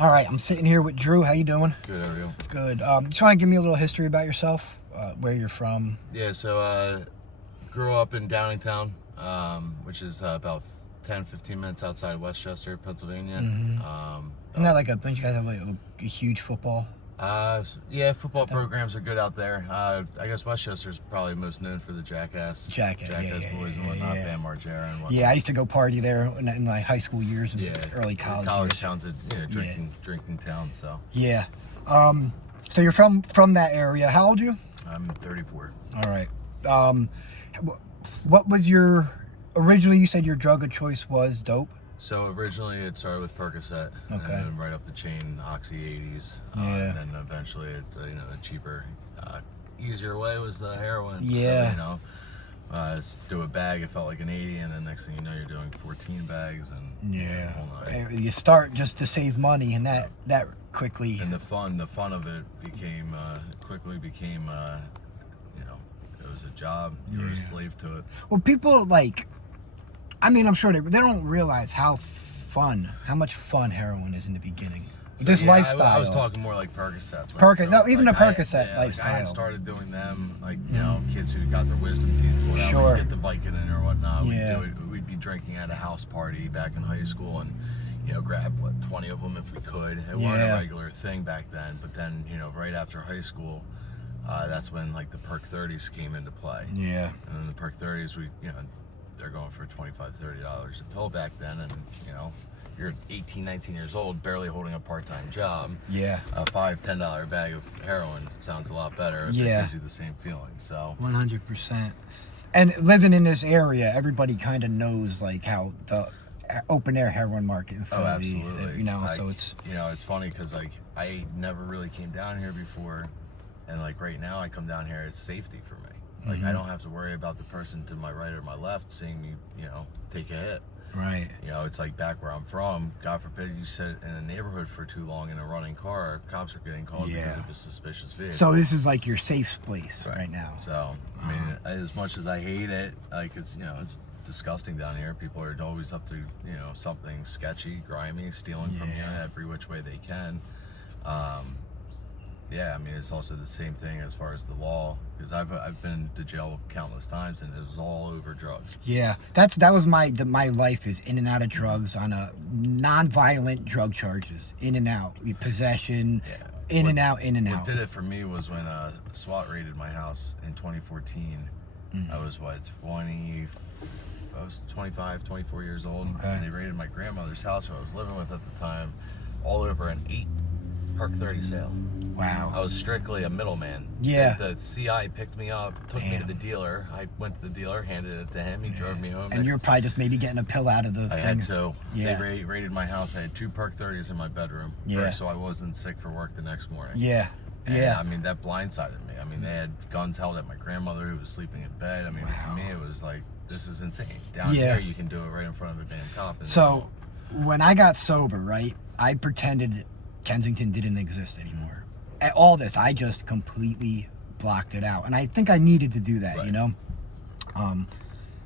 All right, I'm sitting here with Drew. How you doing? Good, how are you? Good. Just want to give me a little history about yourself, where you're from. Yeah, so grew up in Downingtown, which is about 10-15 minutes outside of Westchester, Pennsylvania. Isn't that don't you guys have like a huge football? Yeah, football programs are good out there. I guess Westchester's probably most known for the Jackass boys and whatnot, Bam Margera and whatnot. Yeah, I used to go party there in my high school years and early college years. Towns, drinking town. So yeah. So you're from that area. How old are you? I'm 34. All right. What was originally? You said your drug of choice was dope. So originally it started with Percocet, and then right up the chain, Oxy 80s, and then eventually, the cheaper, easier way was the heroin. Yeah. So, just do a bag, it felt like an 80, and then next thing you know, you're doing 14 bags, and you start just to save money, and that quickly. And the fun of it quickly became, it was a job. You were a slave to it. Well, people I'm sure they don't realize how much fun heroin is in the beginning. So, this lifestyle. I was talking more like Percocets. Even the Percocet lifestyle. I had started doing them, kids who got their wisdom teeth pulled out, would get the Vicodin or whatnot. We'd be drinking at a house party back in high school and, grab 20 of them if we could. It wasn't a regular thing back then, but then, right after high school, that's when the Perk 30s came into play. Yeah. And then the Perk 30s, they're going for $25, $30 a pill back then, and you're 18, 19 years old, barely holding a part-time job. Yeah. A $5, $10 bag of heroin sounds a lot better if it gives you the same feeling. So 100%. And living in this area, everybody kind of knows how the open air heroin market in Philly. Oh, absolutely. So it's it's funny because I never really came down here before, and right now I come down here, it's safety for me. I don't have to worry about the person to my right or my left seeing me, take a hit. Right. It's back where I'm from. God forbid you sit in a neighborhood for too long in a running car, cops are getting called because of a suspicious vehicle. So this is your safe place right now. So, as much as I hate it, it's, it's disgusting down here. People are always up to, something sketchy, grimy, stealing from you every which way they can. It's also the same thing as far as the law, because I've been to jail countless times, and it was all over drugs. Yeah, that was my life is in and out of drugs on a non-violent drug charges, in and out, possession, in and out. What did it for me was when SWAT raided my house in 2014. I was 25, 24 years old, and they raided my grandmother's house who I was living with at the time, all over an 8 Perk 30 sale. Wow. I was strictly a middleman. Yeah. The CI picked me up, took me to the dealer. I went to the dealer, handed it to him. He drove me home. And you're probably just maybe getting a pill out of the I had to. Yeah. They raided my house. I had 2 Perk 30s in my bedroom. Yeah. First, so I wasn't sick for work the next morning. Yeah. And, that blindsided me. They had guns held at my grandmother who was sleeping in bed. To me, it was this is insane. Down here, you can do it right in front of a damn cop. So, when I got sober, right, I pretended Kensington didn't exist anymore. All this, I just completely blocked it out. And I think I needed to do that,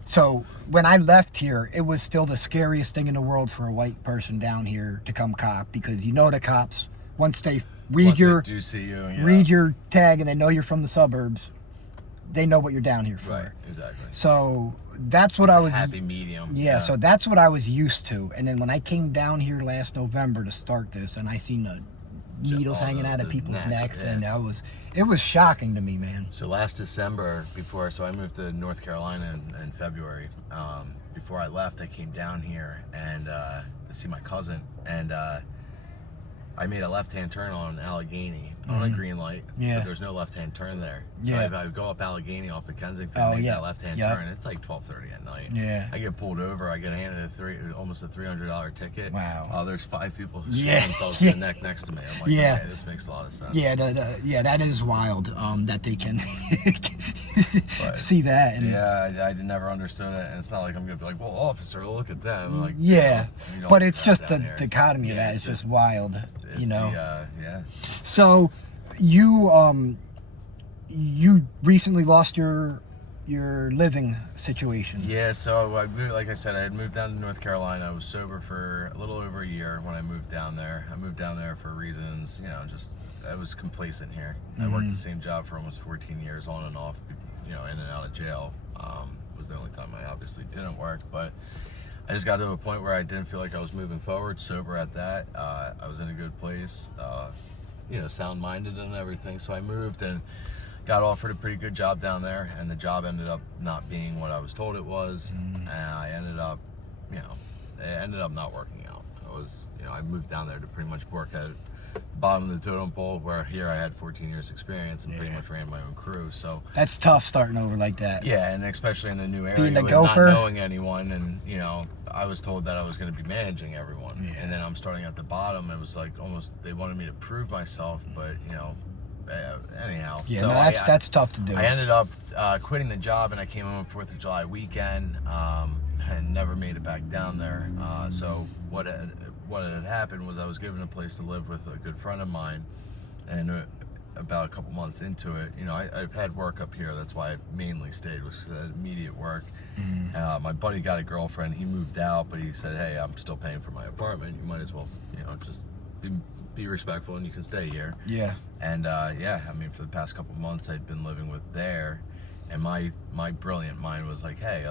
So when I left here, it was still the scariest thing in the world for a white person down here to come cop, because the cops, once they read they do see you, read your tag and they know you're from the suburbs, they know what you're down here for. Right, exactly. So that's what I was happy medium. Yeah, so that's what I was used to. And then when I came down here last November to start this, and I seen the needles hanging out of people's necks, and it was shocking to me, man. So last December, I moved to North Carolina in February. Before I left, I came down here and to see my cousin, and I made a left-hand turn on Allegheny on a green light, but there's no left-hand turn there. So I would go up Allegheny off of Kensington, make that left-hand turn. It's 12:30 at night. Yeah. I get pulled over. I get handed almost a $300 ticket. Wow. There's 5 people who shoot themselves in the neck next to me. I'm like, this makes a lot of sense. Yeah, that is wild. That they can see that. And I never understood it, and it's not like I'm gonna be like, well, officer, look at them. But it's just the dichotomy of that is just wild. So you recently lost your your living situation? Yeah, so I moved, like I said, I had moved down to North Carolina. I was sober for a little over a year when I moved down there. I moved down there for reasons, just I was complacent here. I worked the same job for almost 14 years, on and off, in and out of jail. Was the only time I obviously didn't work, but I just got to a point where I didn't feel like I was moving forward. Sober at that, I was in a good place, sound-minded and everything. So I moved and got offered a pretty good job down there, and the job ended up not being what I was told it was, and I ended up, it ended up not working out. I moved down there to pretty much work at the bottom of the totem pole, where here I had 14 years experience and pretty much ran my own crew. So that's tough starting over like that. Yeah, and especially in the new area, being the with gopher, not knowing anyone, and I was told that I was going to be managing everyone, and then I'm starting at the bottom. It was like almost they wanted me to prove myself, but anyhow. Yeah, so no, that's tough to do. I ended up quitting the job, and I came home on 4th of July weekend, and never made it back down there. So what had happened was I was given a place to live with a good friend of mine, and about a couple months into it, I've had work up here. That's why I mainly stayed, was immediate work. My buddy got a girlfriend. He moved out, but he said, "Hey, I'm still paying for my apartment. You might as well, just be respectful, and you can stay here." Yeah. And for the past couple months, I'd been living with there, and my brilliant mind was like, "Hey,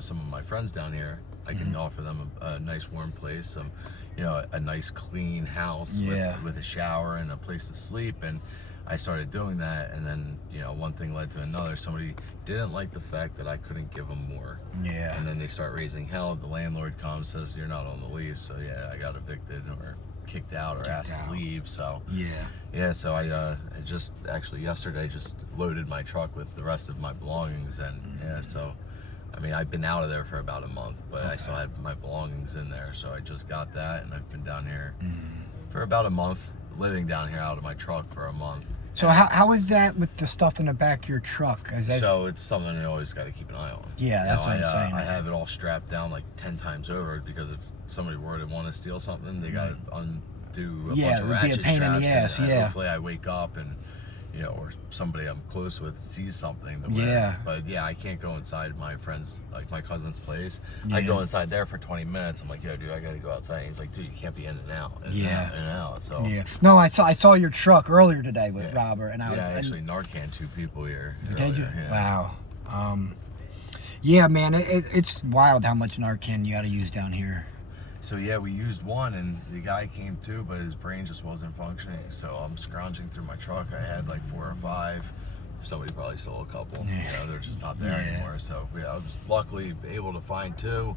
some of my friends down here, I can offer them a nice warm place, some, a nice clean house with a shower and a place to sleep." And I started doing that, and then one thing led to another. Somebody didn't like the fact that I couldn't give them more. Yeah. And then they start raising hell. The landlord comes, says you're not on the lease, so I got evicted or kicked out or asked to leave. So so I just actually yesterday just loaded my truck with the rest of my belongings, and so I've been out of there for about a month, but I still had my belongings in there, so I just got that, and I've been down here for about a month, living down here out of my truck for a month. So how is that with the stuff in the back of your truck? So it's something you always got to keep an eye on. Yeah, that's what I'm saying. I have it all strapped down like 10 times over, because if somebody were to want to steal something, they got to undo a bunch of ratchet straps. In the ass, and hopefully I wake up and or somebody I'm close with sees something. But I can't go inside my friend's, like my cousin's place. I go inside there for 20 minutes. I'm like, "Yo, dude, I got to go outside." And he's like, "Dude, you can't be in and out, in and out." So no, I saw your truck earlier today with Robert, and I was actually Narcan 2 people here. Did earlier. you? Wow. Man, it's wild how much Narcan you got to use down here. So we used one, and the guy came too, but his brain just wasn't functioning. So I'm scrounging through my truck. I had like 4 or 5. Somebody probably stole a couple. They're just not there anymore. So I was luckily able to find 2.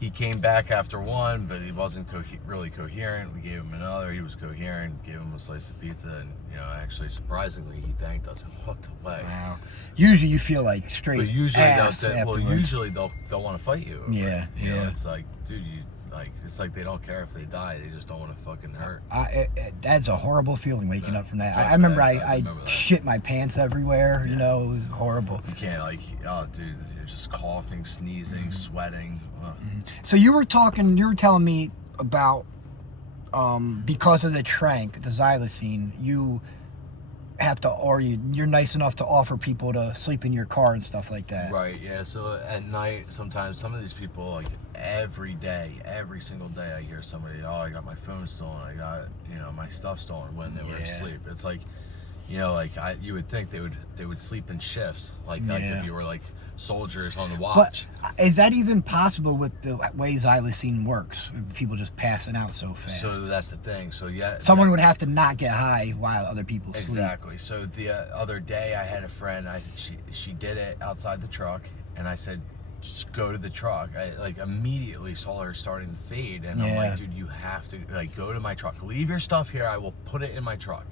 He came back after 1, but he wasn't really coherent. We gave him another. He was coherent. Gave him a slice of pizza, and actually surprisingly, he thanked us and walked away. Wow. Usually you feel like straight. But usually usually they'll want to fight you. It's like, dude, it's like they don't care if they die. They just don't want to fucking hurt. That's a horrible feeling waking up from that. I remember I shit my pants everywhere. It was horrible. You can't dude, you're just coughing, sneezing, sweating. So you were telling me about because of the Tranq, the Xylazine, you have to, or you're nice enough to offer people to sleep in your car and stuff like that. Right, yeah. So at night, sometimes some of these people, like every single day, I hear somebody, "Oh, I got my phone stolen. I got, my stuff stolen," when they were asleep. It's like, you would think they would sleep in shifts, like if you were like soldiers on the watch. But is that even possible with the way Xylazine works? People just passing out so fast. So that's the thing. So someone would have to not get high while other people sleep. Exactly. So the other day I had a friend. She did it outside the truck, and I said, "Just go to the truck." I immediately saw her starting to fade, and I'm like, "Dude, you have to go to my truck. Leave your stuff here. I will put it in my truck."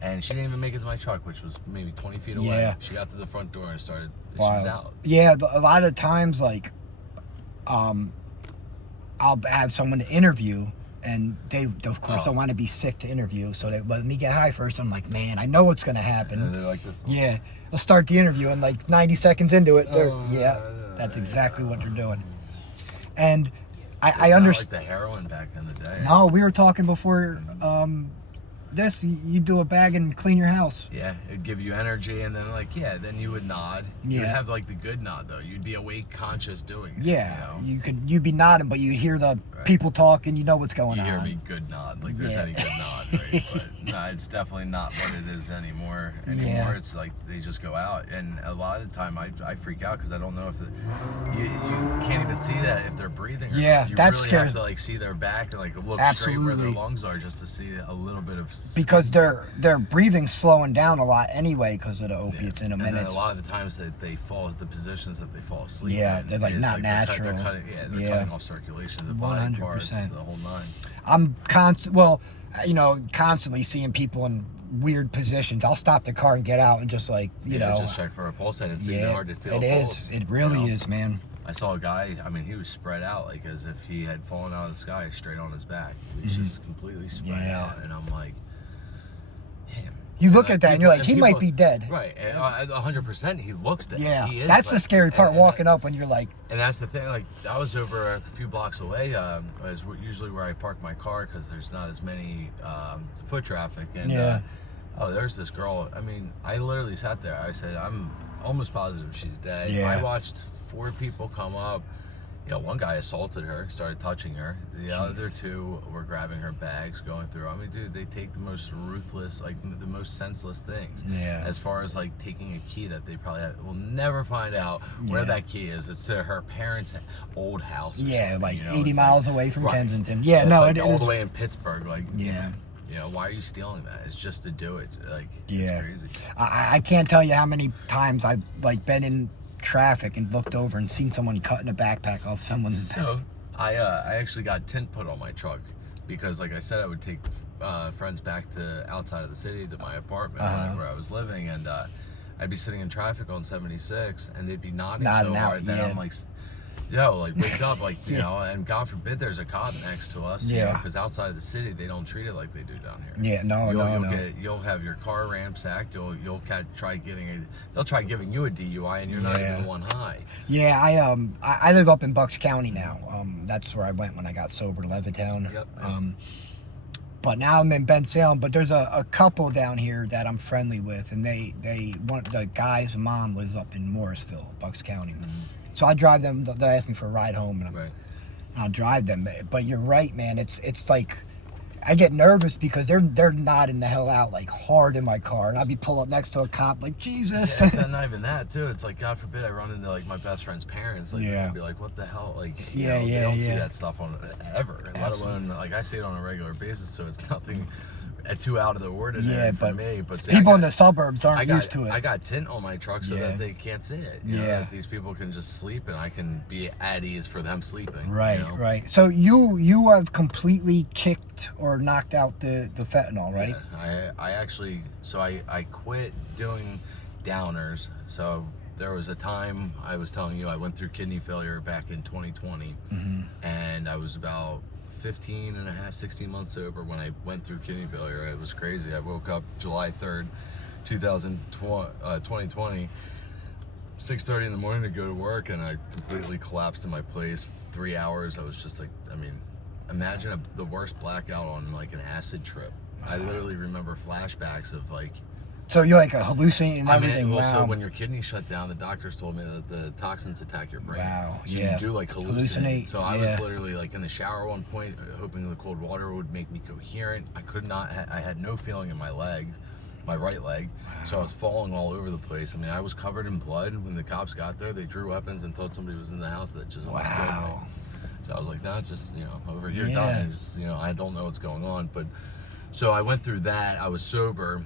And she didn't even make it to my truck, which was maybe 20 feet away. She got to the front door and started. She was out. A lot of times, I'll have someone to interview, and they, of course, don't want to be sick to interview, so they let me get high first. I'm like, man, I know what's going to happen. And they're like this. I'll start the interview, and like 90 seconds into it, that's exactly what they're doing. And I understand. Like the heroin back in the day. No, we were talking before this, you do a bag and clean your house. Yeah, it'd give you energy, and then then you would nod. You'd Yeah. have like the good nod though. You'd be awake, conscious, doing it. Yeah, You know? you'd be nodding, but you hear the people talking, you know what's going You on. hear me good nod, like there's Yeah. any good nod, right? But no, it's definitely not what it is anymore. Yeah. It's like they just go out, and a lot of the time I freak out because I don't know if you can't even see that if they're breathing. Or Yeah, not. You that really scares- have to like see their back and like look straight where their Absolutely. lungs are just to see a little bit of Because their breathing's slowing down a lot anyway because of the opiates in them. And then it's, a lot of the times that they fall, the positions that they fall asleep Yeah, in, they're, like, it's not they're natural. They're cutting off circulation, the body parts, 100%. the whole nine. I'm constantly seeing people in weird positions. I'll stop the car and get out and just Just check for a pulse, and it's even hard to feel it a is. pulse. It really is, man. I saw a guy, I mean, he was spread out like as if he had fallen out of the sky straight on his back. He was just completely spread Yeah. out, and I'm like, damn. You look at that and you're like, he might be dead. Right, 100%. He looks dead. Yeah, he is, that's the scary part. and Walking up when you're like, And that's the thing. Like I was over a few blocks away. Is usually where I park my car because there's not as many foot traffic. And there's this girl. I mean, I literally sat there. I said, I'm almost positive she's dead. Yeah. I watched 4 people come up. One guy assaulted her, started touching her. The other 2 were grabbing her bags, going through. I mean, dude, they take the most ruthless, like the most senseless things. Yeah. As far as like taking a key that they probably will never find out where that key is. It's to her parents' old house. Or something, like you know? 80 It's miles like, away from right. Kensington. Yeah, It's no, like it all is. the way in Pittsburgh. Like, Yeah. Why are you stealing that? It's just to do it. Like, Yeah. it's crazy. I can't tell you how many times I've been in traffic and looked over and seen someone cutting a backpack off someone's back. So I actually got tint put on my truck because, like I said, I would take friends back to outside of the city to my apartment where I was living, and I'd be sitting in traffic on 76, and they'd be nodding so Nodding out, hard that yeah. I'm like, wake up, like, and God forbid there's a cop next to us, Yeah. because outside of the city they don't treat it like they do down here. Yeah, no. You'll have your car ransacked. They'll try giving you a DUI, and you're not even the one high. Yeah, I live up in Bucks County now. That's where I went when I got sober to Levittown. Yep. But now I'm in Bensalem. But there's a couple down here that I'm friendly with, and the guy's mom lives up in Morrisville, Bucks County. So I drive them. They ask me for a ride home, and I'll drive them. But you're right, man. It's like I get nervous because they're nodding the hell out like hard in my car, and I'll be pull up next to a cop like Jesus. Yeah, it's not even that too. It's like, God forbid I run into like my best friend's parents. Like, Yeah. they'd be like, what the hell? Like, Yeah, they don't see yeah. that stuff on ever. Let alone like I see it on a regular basis. So it's nothing too out of the ordinary for but me. But see, people in the suburbs aren't used to it. I got tint on my truck so Yeah. that they can't see it. You know, Yeah. that these people can just sleep, and I can be at ease for them sleeping. Right, you know? right. So you have completely kicked or knocked out the fentanyl, right? Yeah, I quit doing downers. So there was a time I was telling you I went through kidney failure back in 2020, and I was about 15 and a half, 16 months sober when I went through kidney failure. It was crazy. I woke up July 3rd, 2020, 6:30 in the morning to go to work, and I completely collapsed in my place. 3 hours. I was just like, I mean, imagine the worst blackout on like an acid trip. I literally remember flashbacks of like, So you're like hallucinating and I mean, everything. also Wow. when your kidneys shut down, the doctors told me that the toxins attack your brain. Wow, So yeah. you do like Hallucinate, So I yeah. was literally like in the shower at one point, hoping the cold water would make me coherent. I could not. I had no feeling in my legs, my right leg. So I was falling all over the place. I mean, I was covered in blood. When the cops got there, they drew weapons and thought somebody was in the house that just almost killed me. So I was like, no, just, over here dying. Just, I don't know what's going on. But so I went through that. I was sober.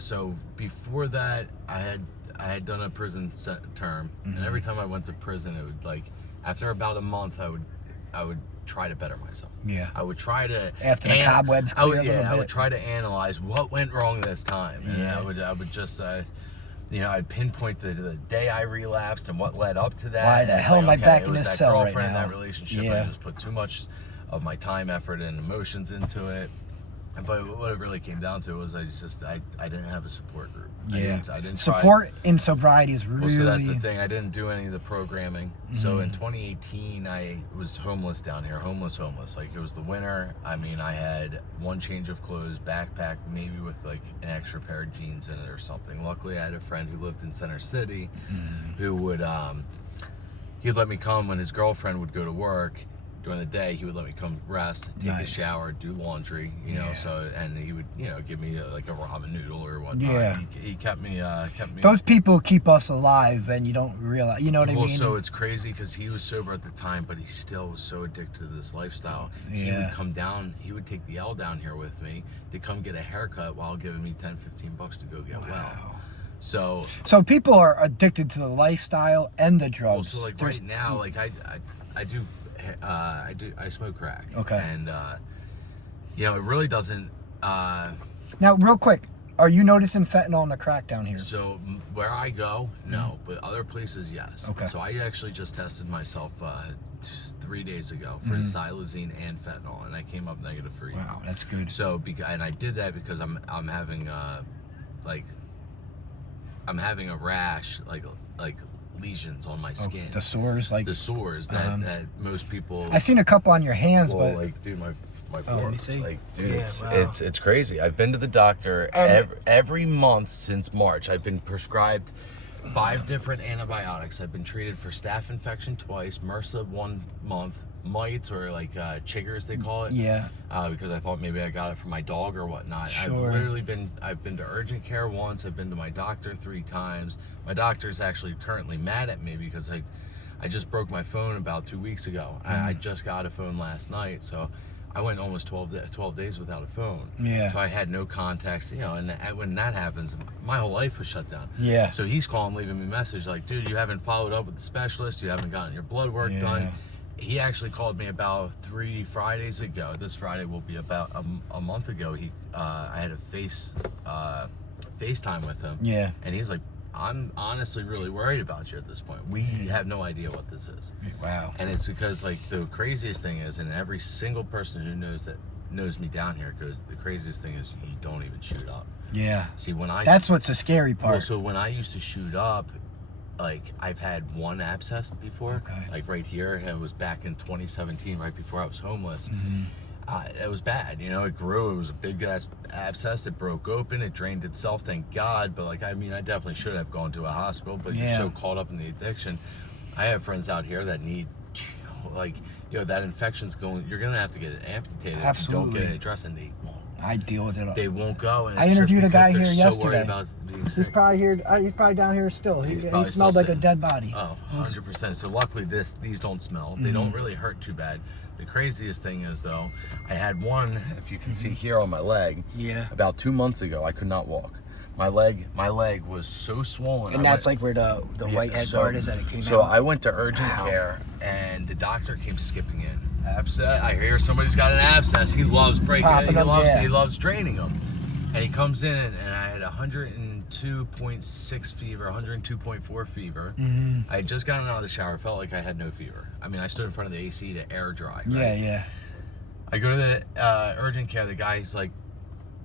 So before that, I had done a prison term, and every time I went to prison, it would like after about a month, I would try to better myself. Yeah. I would try to After the cobwebs clear a little I would bit. try to analyze what went wrong this time, and Yeah. I would just I'd pinpoint the day I relapsed and what led up to that. Why the And it's hell am I back it in was this that cell right girlfriend, now? that relationship. Yeah. I just put too much of my time, effort, and emotions into it. But what it really came down to was I didn't have a support group. Yeah. I didn't support in sobriety is really. Well, so that's the thing. I didn't do any of the programming. So in 2018, I was homeless down here, homeless. Like it was the winter. I mean, I had one change of clothes, backpack, maybe with like an extra pair of jeans in it or something. Luckily, I had a friend who lived in Center City, who would he'd let me come when his girlfriend would go to work. During the day, he would let me come rest, take a shower, do laundry, you know. So, and he would, you know, give me like a ramen noodle or whatnot. Yeah. He kept me. Those people keep us alive, and you don't realize. You know what I mean? Well, so it's crazy because he was sober at the time, but he still was so addicted to this lifestyle. He would come down. He would take the L down here with me to come get a haircut while giving me $10-15 to go get well. So people are addicted to the lifestyle and the drugs. Well, so like right now, like I smoke crack. Okay. And you know, it really doesn't. Now, real quick, are you noticing fentanyl in the crack down here? So where I go, no, but other places, yes. Okay. So I actually just tested myself 3 days ago for Xylazine and fentanyl, and I came up negative for you. Wow, that's good. So and I did that because I'm having I'm having a rash, like lesions on my skin. The sores, like the sores that most people. I seen a couple on your hands, well, but like, dude, my let me see. like, dude, Yeah, it's crazy. I've been to the doctor every month since March. I've been prescribed 5 different antibiotics. I've been treated for staph infection twice, MRSA 1 month, mites or like chiggers they call it. Yeah. Because I thought maybe I got it from my dog or whatnot. Sure. I've been to urgent care once. I've been to my doctor 3 times. My doctor's actually currently mad at me because I just broke my phone about 2 weeks ago. I just got a phone last night, so I went almost 12 days without a phone. Yeah. So I had no contacts, you know, and when that happens, my whole life was shut down. Yeah. So he's calling, leaving me a message like, dude, you haven't followed up with the specialist. You haven't gotten your blood work done. He actually called me about 3 Fridays ago. This Friday will be about a month ago. I had a FaceTime with him. Yeah. And he's like, I'm honestly really worried about you at this point. We have no idea what this is. Wow. And it's because like the craziest thing is, and every single person who knows me down here goes, the craziest thing is you don't even shoot up. Yeah. See, that's what's the scary part. Well, so when I used to shoot up, like I've had 1 abscess before, like right here, and it was back in 2017, right before I was homeless. It was bad, you know. It grew. It was a big ass abscess. It broke open. It drained itself. Thank God. But like, I mean, I definitely should have gone to a hospital. But you're so caught up in the addiction. I have friends out here that need, like, you know, that infection's going. You're gonna have to get it amputated if you don't get it addressed, and they won't. I deal with it. They won't go. And I interviewed a guy here so yesterday. About being He's sick. probably here. He's probably down here still. He probably smelled still like a sitting. dead body. Oh, 100%. So luckily these don't smell. They don't really hurt too bad. The craziest thing is though, I had one, if you can see here on my leg. Yeah. About 2 months ago, I could not walk. My leg was so swollen. And that's like where the white head guard is that it came out. So I went to urgent care, and the doctor came skipping in. Abscess. I hear somebody's got an abscess. He loves breaking it. He loves draining them. And he comes in, and I had 102.6 fever, 102.4 fever. I had just gotten out of the shower, felt like I had no fever. I mean, I stood in front of the AC to air dry. Right? Yeah. I go to the urgent care. The guy's like,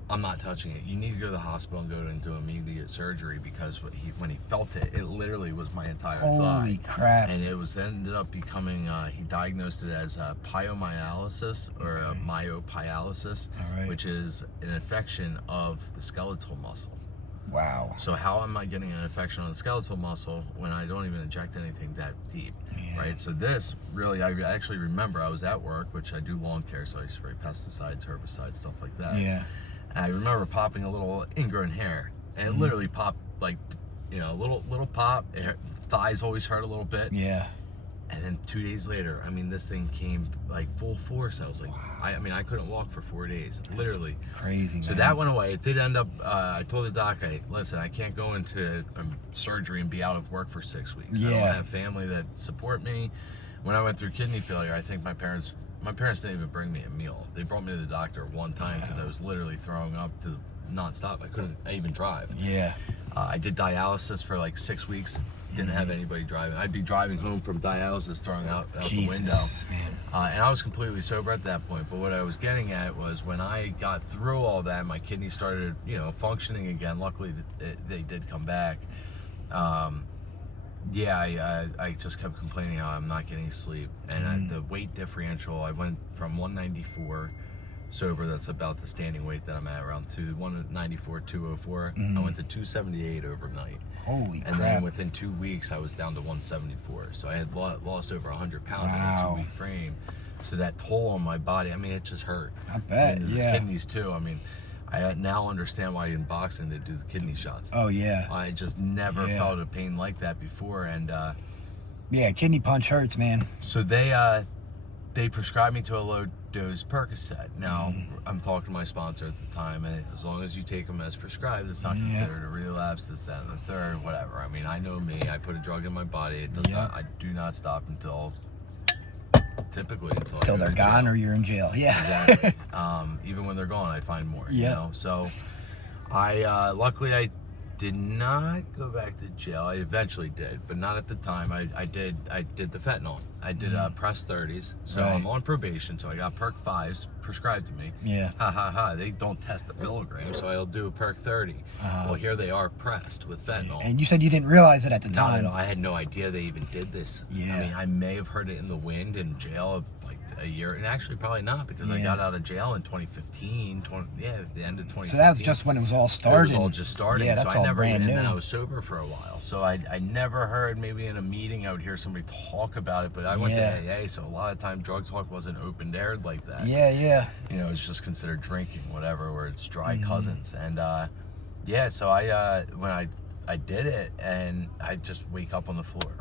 I'm not touching it. You need to go to the hospital and go into immediate surgery because when he felt it, it literally was my entire thigh. Holy crap. And it ended up becoming, he diagnosed it as pyomyolysis or myopyolysis, which is an infection of the skeletal muscle. Wow. So how am I getting an infection on the skeletal muscle when I don't even inject anything that deep, right? So this really, I actually remember I was at work, which I do lawn care, so I spray pesticides, herbicides, stuff like that. Yeah. And I remember popping a little ingrown hair, and it literally popped like, you know, a little pop. Thighs always hurt a little bit. Yeah. And then 2 days later, I mean, this thing came like full force. I was like, I mean, I couldn't walk for 4 days, literally. Crazy. So that went away. It did end up. I told the doc, "Hey, listen, I can't go into surgery and be out of work for 6 weeks. I don't have family that support me. When I went through kidney failure, I think my parents didn't even bring me a meal. They brought me to the doctor one time because I was literally throwing up to nonstop. I couldn't even drive. Yeah. I did dialysis for like 6 weeks. didn't have anybody driving. I'd be driving home from dialysis, throwing out the window. Man. And I was completely sober at that point. But what I was getting at was when I got through all that, my kidneys started, functioning again. Luckily, they did come back. I just kept complaining how I'm not getting sleep. And the weight differential, I went from 194 sober, that's about the standing weight that I'm at, around 194, 204. I went to 278 overnight. Holy crap. And then within 2 weeks, I was down to 174. So I had lost over 100 pounds in a 2-week frame. So that toll on my body, I mean, it just hurt. I bet, and the kidneys too. I mean, I now understand why in boxing they do the kidney shots. Oh, yeah. I just never felt a pain like that before. And kidney punch hurts, man. so they prescribed me to a low-dose Percocet. Now, I'm talking to my sponsor at the time, and as long as you take them as prescribed, it's not considered a relapse, this, that, and the third, whatever. I mean, I know me. I put a drug in my body. It does not. I do not stop until they're gone or you're in jail. Yeah. Exactly. Even when they're gone, I find more. So luckily I did not go back to jail. I eventually did, but not at the time. I did the fentanyl. I did press 30s. So I'm on probation, so I got perk 5s prescribed to me. They don't test the milligrams, so I'll do a perk 30. Well, here they are pressed with fentanyl. And you said you didn't realize it at the time. No, I had no idea they even did this. I mean, I may have heard it in the wind in jail of like a year, and actually probably not, because I got out of jail in 2015, the end of 2015. So that was just when it was all starting. It was all just starting. Yeah, that's so I never, brand new. And then I was sober for a while. So I never heard, maybe in a meeting I would hear somebody talk about it, but I went to AA, so a lot of time drug talk wasn't open aired like that. It's just considered drinking, whatever, or it's dry cousins. And so when I did it, and I just wake up on the floor,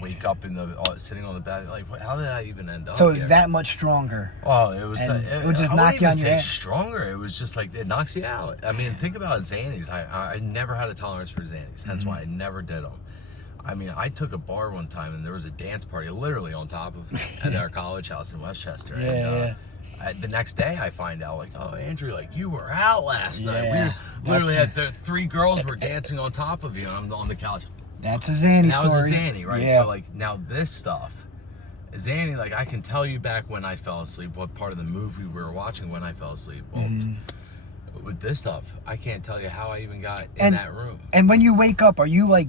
wake up sitting on the bed, like, how did I even end up So it here? was that much stronger. Oh, it was. It would just I knock you on wouldn't your even ass. say stronger. It was just like it knocks you out. I mean, think about it, Xannies. I never had a tolerance for Xannies. Hence why I never did them. I mean, I took a bar one time, and there was a dance party literally on top of me at our college house in Westchester. The next day, I find out, like, oh, Andrew, like, you were out last night. We literally had 3 girls were dancing on top of you, and I'm on the couch. That's a Xanny story. That was a Xanny, right? So, like, now this stuff, Xanny, like, I can tell you back when I fell asleep, what part of the movie we were watching when I fell asleep. Well, with this stuff, I can't tell you how I even got in that room. And when you wake up, are you, like,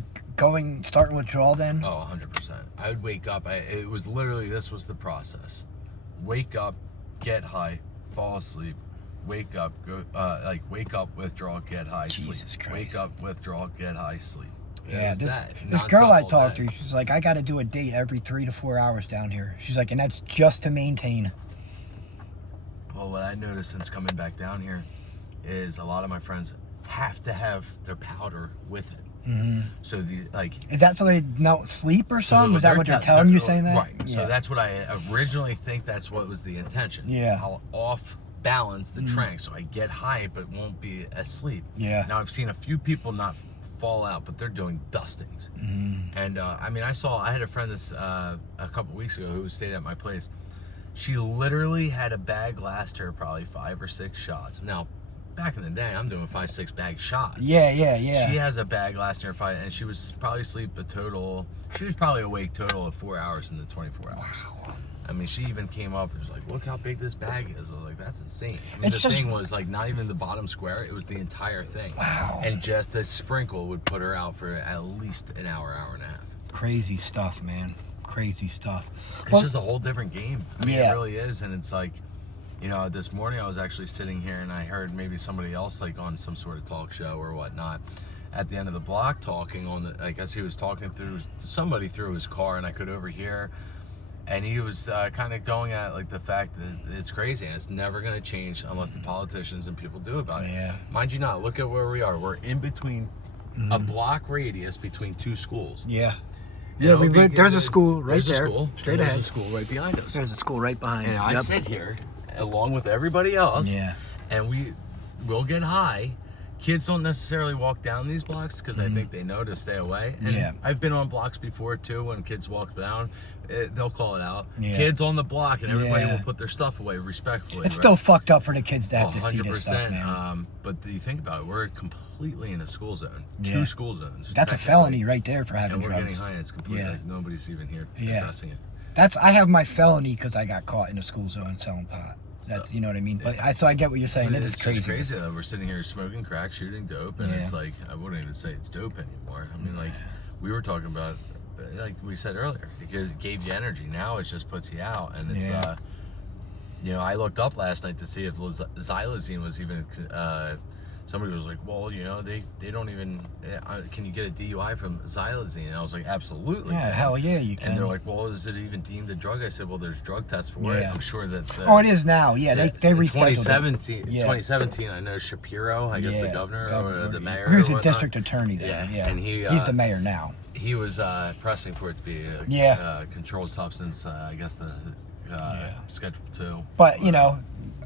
starting withdrawal then? Oh, 100%. I would wake up. It was literally, this was the process. Wake up, get high, fall asleep, wake up, wake up, withdrawal, get high, Jesus sleep. Christ. Wake up, withdrawal, get high, sleep. This girl I talked to, she's like, I got to do a date every 3 to 4 hours down here. She's like, and that's just to maintain. Well, what I noticed since coming back down here is a lot of my friends have to have their powder with it. So is that so they don't sleep or something? Is that what they're telling you, saying that? Right. So that's what I originally think. That's what was the intention. I'll off balance the Tranq, so I get high but won't be asleep. Now I've seen a few people not fall out, but they're doing dustings. And I mean, I had a friend a couple weeks ago who stayed at my place. She literally had a bag last her probably 5 or 6 shots. Now, back in the day, I'm doing 5-6 bag shots. She has a bag lasting her 5, and she was probably she was probably awake total of 4 hours in the 24 hours. Wow. I mean, she even came up and was like, look how big this bag is. I was like, that's insane. I mean, thing was like not even the bottom square, it was the entire thing. Wow. And just a sprinkle would put her out for at least an hour, hour and a half. Crazy stuff, man. Crazy stuff. It's just a whole different game. I mean, it really is. And it's like, this morning I was actually sitting here and I heard maybe somebody else like on some sort of talk show or whatnot at the end of the block talking I guess he was talking to somebody through his car, and I could overhear, and he was kind of going at like the fact that it's crazy and it's never going to change unless the politicians and people do about it. Mind you not, look at where we are. We're in between a block radius between 2 schools. There's a school right there. Straight ahead. There's a school right behind us. There's a school right behind. And I sit here along with everybody else, and we'll get high, kids don't necessarily walk down these blocks because I think they know to stay away. And Yeah. I've been on blocks before too when kids walk down. They'll call it out. Yeah. Kids on the block, and everybody Yeah. will put their stuff away respectfully. It's right? still fucked up for the kids to have to see this stuff, 100%. man. But you think about it, we're completely in a school zone. Yeah. 2 school zones. That's a technically. felony right there for having And we're drugs. getting high. It's completely Yeah. like nobody's even here Yeah. addressing it. I have my felony because I got caught in a school zone selling pot. That's, you know what I mean? But so I get what you're saying. But That is it's crazy. just crazy that we're sitting here smoking crack, shooting dope, and Yeah. it's like, I wouldn't even say it's dope anymore. I mean, like, we were talking about, like we said earlier, it gave you energy. Now it just puts you out, and it's, Yeah. you know, I looked up last night to see if Xylazine was even, somebody was like, well, you know, they don't even, can you get a DUI from Xylazine? And I was like, absolutely. Yeah, hell yeah, you can. And they're like, well, is it even deemed a drug? I said, well, there's drug tests for it. Yeah. I'm sure that. Oh, it is now. Yeah, they in rescheduled 2017. it. Yeah. 2017, I know Shapiro, I guess the governor or the mayor. Who's or the whatnot. district attorney then? Yeah, and he's the mayor now. He was pressing for it to be a Yeah. controlled substance. I guess the Schedule 2. But you know,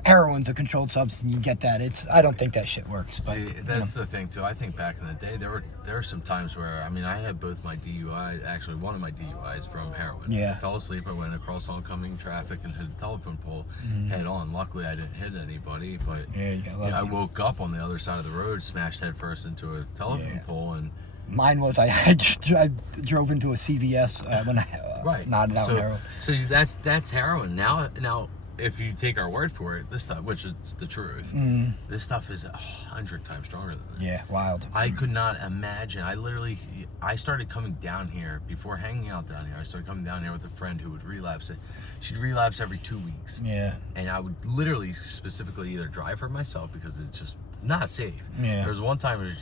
heroin's a controlled substance. You get that. I don't think that shit works. But See, that's the thing too. I think back in the day, there were some times where, I mean, I had both my DUI, actually one of my DUIs from heroin. Yeah. I fell asleep. I went across oncoming traffic and hit a telephone pole head on. Luckily, I didn't hit anybody, but yeah, you got lucky. I woke up on the other side of the road, smashed head first into a telephone pole, and Mine was I drove into a CVS when I nodded out heroin. So that's heroin. Now, if you take our word for it, this stuff, which is the truth, this stuff is 100 times stronger than that. Yeah, wild. I could not imagine. I started coming down here before hanging out down here. I started coming down here with a friend who would relapse it. She'd relapse every 2 weeks. Yeah. And I would literally specifically either drive her myself because it's just not safe. Yeah. There was one time where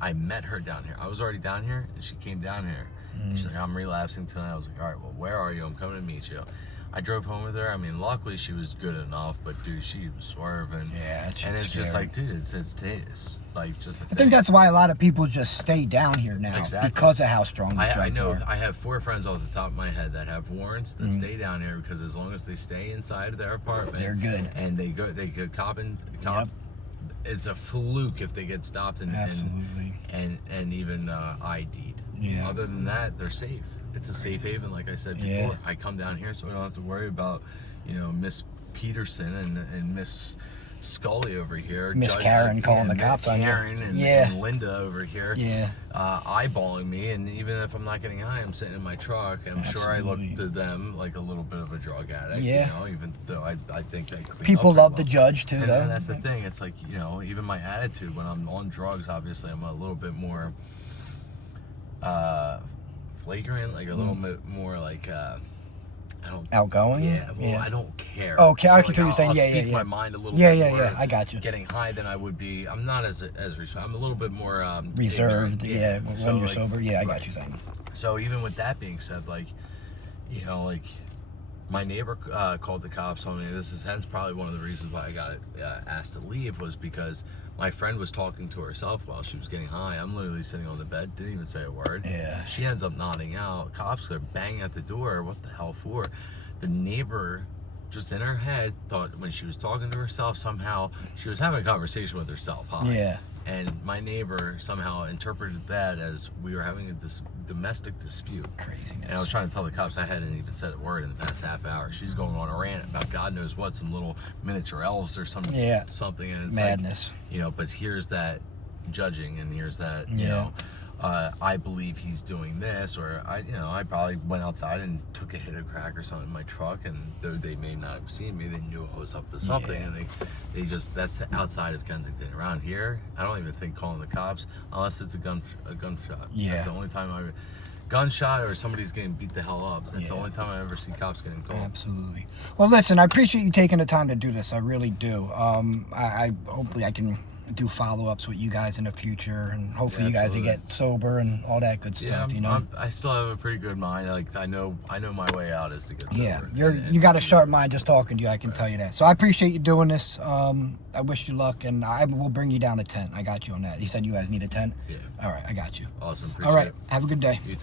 I met her down here. I was already down here and she came down here. She's like, I'm relapsing tonight. I was like, all right, well, where are you? I'm coming to meet you. I drove home with her. I mean, luckily she was good enough, but dude, she was swerving. Yeah, and it's just like, dude, it's like just a thing. I think that's why a lot of people just stay down here now because of how strong these I drugs know. are. I have 4 friends off the top of my head that have warrants that stay down here because as long as they stay inside of their apartment, They're good. And they go cop. Yep. It's a fluke if they get stopped and even ID'd. Yeah. Other than that, they're safe. It's a safe haven, like I said before. Yeah. I come down here so I don't have to worry about, you know, Miss Peterson and Miss Scully over here. Miss Karen calling the cops on you. Karen and Linda over here. Yeah. Eyeballing me, and even if I'm not getting high, I'm sitting in my truck. I'm sure I look to them like a little bit of a drug addict. Yeah. You know, even though I think they clean People up very love to judge too, and though. that's the thing. It's like, you know, even my attitude when I'm on drugs, obviously I'm a little bit more flagrant, like a little bit more like I don't Outgoing. Yeah, well, I don't care. Oh, okay, So, I like, can see what you're saying. I'll Yeah, speak yeah. my mind a little Yeah, bit yeah, more yeah. I got you. getting high than I would be. I'm not as I'm a little bit more Reserved. ignorant. Yeah, So, when you're like, sober. Yeah, I got you saying. So even with that being said, like, you know, like my neighbor called the cops on me. Hence probably one of the reasons why I got asked to leave was because my friend was talking to herself while she was getting high. I'm literally sitting on the bed, didn't even say a word. Yeah. She ends up nodding out. Cops are banging at the door. What the hell for? The neighbor, just in her head, thought when she was talking to herself, somehow she was having a conversation with herself. High. Yeah. And my neighbor somehow interpreted that as we were having a domestic dispute. Craziness. And I was trying to tell the cops I hadn't even said a word in the past half hour. She's going on a rant about God knows what, some little miniature elves or something. And it's madness. like, you know, but here's that judging, and here's that, you know, I believe he's doing this, or I probably went outside and took a hit of crack or something in my truck, and though they may not have seen me, they knew I was up to something, and they just, that's the outside of Kensington. Around here, I don't even think calling the cops unless it's a gunshot. Yeah. That's the only time gunshot or somebody's getting beat the hell up. That's the only time I ever see cops getting called. Absolutely. Well, listen, I appreciate you taking the time to do this. I really do. I hopefully I can do follow-ups with you guys in the future, and hopefully you guys will get sober and all that good stuff. You know. I still have a pretty good mind. Like I know my way out is to get sober. Yeah, you got a sharp mind just talking to you. I can tell you that. So I appreciate you doing this. I wish you luck, and I will bring you down a tent. I got you on that. You said you guys need a tent. Yeah. All right, I got you. Awesome. Appreciate All right, it. have a good day. You too.